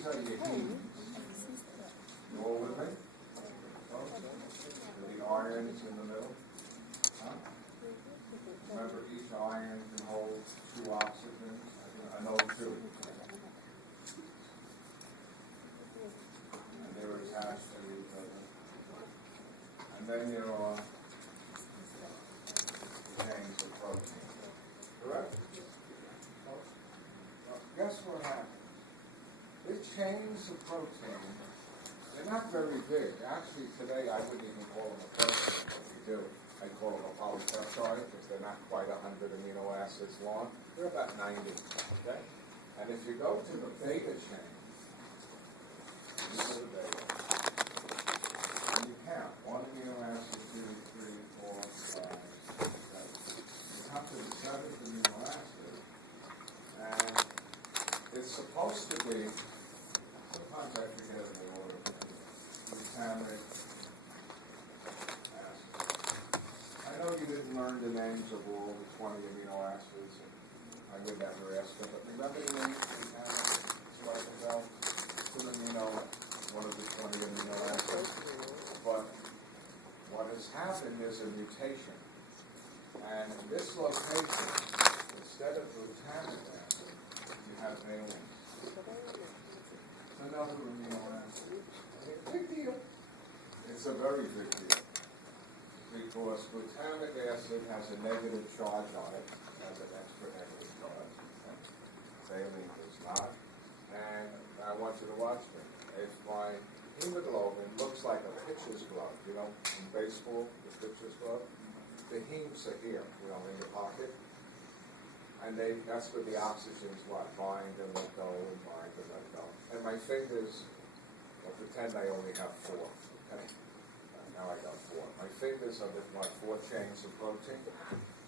these are your hemes. You all with me? The ions in the middle. Huh? Remember, each ion can hold 2 oxygens. I know 2. And they're attached to each other. And then your chains of protein. Correct? Well, guess what happens? The chains of protein, they're not very big. Actually, today I wouldn't even call them a protein, but we do. I call them a polypeptide because they're not quite 100 amino acids long. They're about 90. Okay? And if you go to the beta chain, you go to the beta, and you count 1 amino acid, 2, 3, 4, 5, 6, 7. You come to the 7th amino acid, and it's supposed to be, sometimes I forget the order, glutamic acid. I know you didn't learn the names of all the 20 amino acids, and I would never ask them, but remember the names of glutamic, glycosol, one of the 20 amino acids. But what has happened is a mutation. And in this location, instead of glutamic acid, you have valine. It's another amino acid. Big deal. It's a very big deal. Because glutamic acid has a negative charge on it, has an extra negative charge. Valine does not. And I want you to watch me. If my hemoglobin looks like a pitcher's glove, you know, in baseball, the pitcher's glove, the hemes are here, you know, in the pocket. And that's where the oxygen's what? Bind and let go, and bind and let go. And my fingers, well, pretend I only have 4. Okay? Now I got 4. My fingers are what? 4 chains of protein.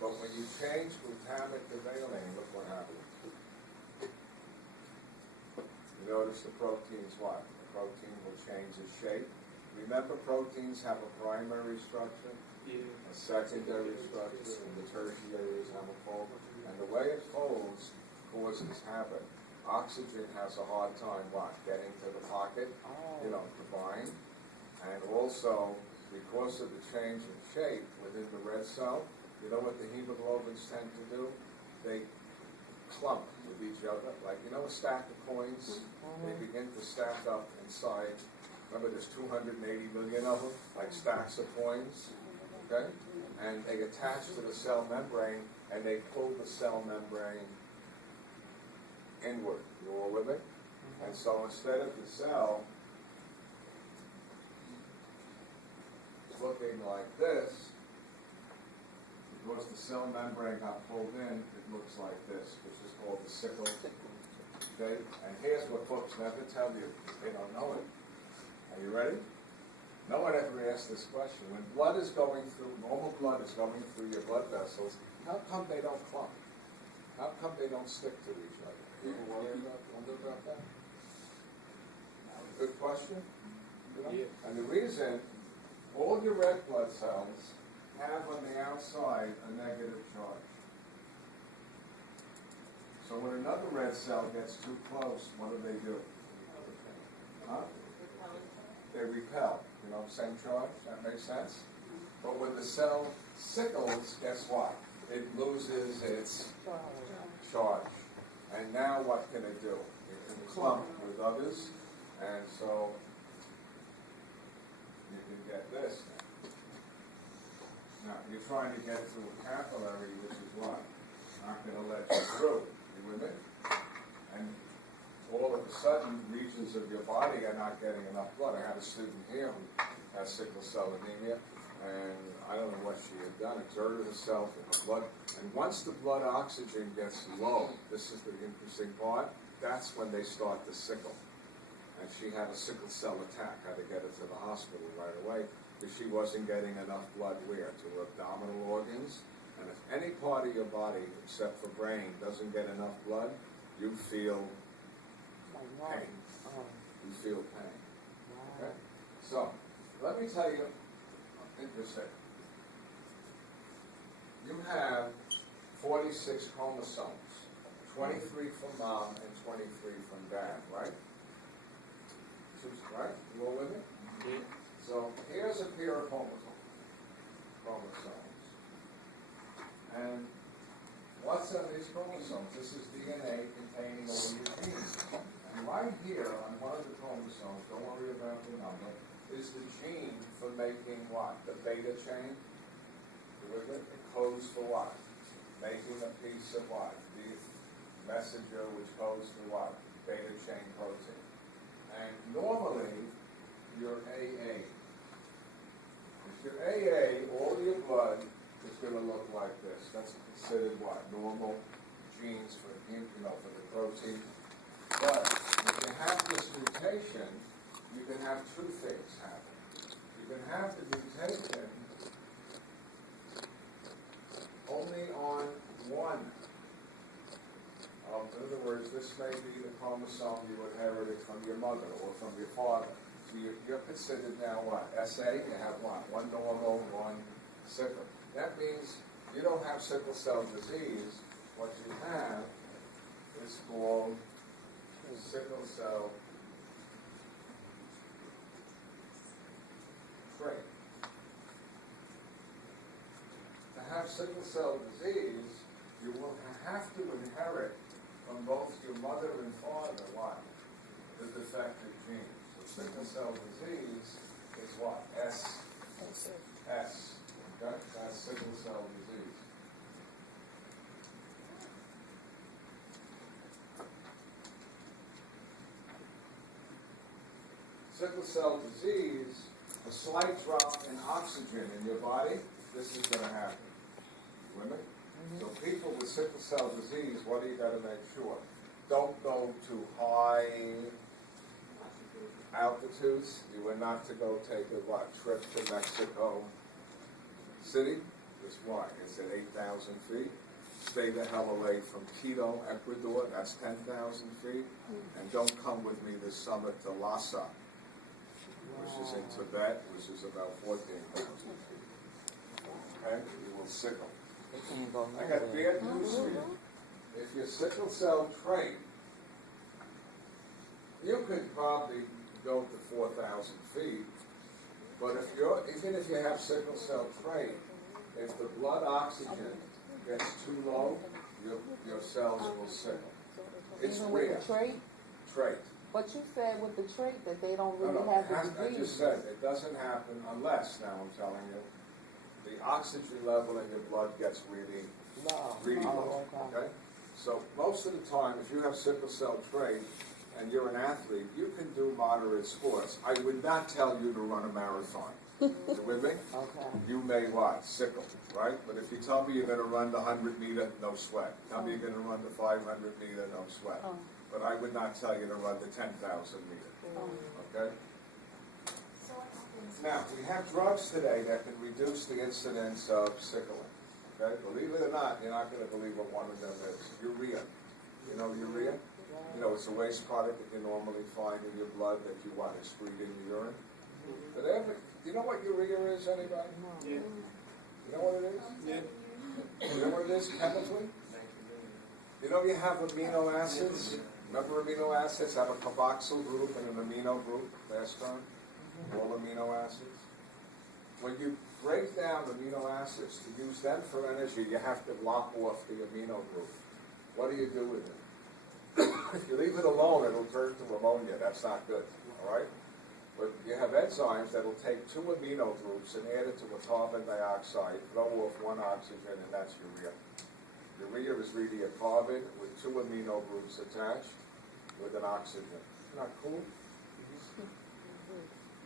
But when you change glutamic to valine, look what happens. You notice the protein's what? The protein will change its shape. Remember, proteins have a primary structure, a secondary structure, and the tertiary is how it folds. And the way it folds causes havoc. Oxygen has a hard time, what? Getting to the pocket, you know, to bind. And also, because of the change in shape within the red cell, you know what the hemoglobins tend to do? They clump with each other, like, you know, a stack of coins. They begin to stack up inside. Remember, there's 280 million of them, like stacks of coins. Okay? And they attach to the cell membrane, and they pull the cell membrane inward. You all with me? And so instead of the cell looking like this, because the cell membrane got pulled in, it looks like this, which is called the sickle. Okay? And here's what books never tell you. They don't know it. Are you ready? No one ever asked this question. When blood is going through, normal blood is going through your blood vessels, how come they don't clump? How come they don't stick to each other? You ever wonder about that? Good question. You know? Yeah. And the reason, all your red blood cells have on the outside a negative charge. So when another red cell gets too close, what do? Huh? They repel. You know, same charge. That makes sense? But when the cell sickles, guess what? It loses its charge. And now what can it do? It can clump with others, and so you can get this. Now, you're trying to get through a capillary, which is what? Not going to let you through. You with me? And all of a sudden, regions of your body are not getting enough blood. I had a student here who has sickle cell anemia, and I don't know what she had done, exerted herself in the blood. And once the blood oxygen gets low, this is the interesting part, that's when they start to sickle. And she had a sickle cell attack, had to get her to the hospital right away, because she wasn't getting enough blood where? To her abdominal organs. And if any part of your body, except for brain, doesn't get enough blood, you feel pain. You feel pain. Okay? So, let me tell you, interesting. You have 46 chromosomes, 23 from mom and 23 from dad, right? right? You all with me? So here's a pair of chromosomes. And what's on these chromosomes? This is DNA containing all your genes. And right here on one of the chromosomes, don't worry about the number, is the gene for making what? The beta chain? You with it? It codes for what? Making a piece of what? The messenger which codes for what? Beta chain protein. And normally, you're AA. If you're AA, all your blood is going to look like this. That's considered what? Normal genes for, for the protein. But if you have this mutation, you can have two things happen. You can have the mutation only on one. In other words, this may be the chromosome you inherited from your mother or from your father. So you're considered now what? SA? You have what? One normal, one sickle. That means you don't have sickle cell disease. What you have is called sickle cell trait. To have sickle cell disease, you will have to inherit from both your mother and father what? The defective genes. So sickle cell disease is what? S. Okay? That's sickle cell disease. Sickle cell disease, a slight drop in oxygen in your body, this is going to happen. You with me? So people with sickle cell disease, what do you got to make sure? Don't go to high altitudes. You are not to go take a trip to Mexico City. It's why? It's at 8,000 feet. Stay the hell away from Quito, Ecuador. That's 10,000 feet. And don't come with me this summer to Lhasa, which is in Tibet, which is about 14,000 feet. Okay? You will sickle. I got bad news for you. If your sickle cell trait, you could probably go to 4,000 feet, but even if you have sickle cell trait, if the blood oxygen gets too low, your cells will sickle. It's rare. Trait. But you said with the trait that they don't really have the disease. I just said it doesn't happen unless, now I'm telling you, the oxygen level in your blood gets really low. Okay? So most of the time, if you have sickle cell trait and you're an athlete, you can do moderate sports. I would not tell you to run a marathon. You with me? Okay. You may what? Sickle, right? But if you tell me you're going to run the 100-meter, no sweat. Tell me you're going to run the 500-meter, no sweat. But I would not tell you to run the 10,000-meter. Okay? Now, we have drugs today that can reduce the incidence of sickling. Okay? Believe it or not, you're not going to believe what one of them is. Urea. You know urea? You know, it's a waste product that you normally find in your blood that you want excrete in your urine. But do you know what urea is, anybody? Yeah. You know what it is? Yeah. You know what it is chemically? You know you have amino acids? Remember amino acids have a carboxyl group and an amino group last time? All amino acids. When you break down amino acids to use them for energy, you have to lock off the amino group. What do you do with it? If you leave it alone, it'll turn to ammonia. That's not good. All right? But you have enzymes that will take two amino groups and add it to a carbon dioxide, throw off one oxygen, and that's urea. Urea is really a carbon with two amino groups attached with an oxygen. Isn't that cool?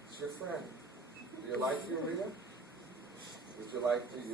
It's your friend. Do you like urea? Would you like to use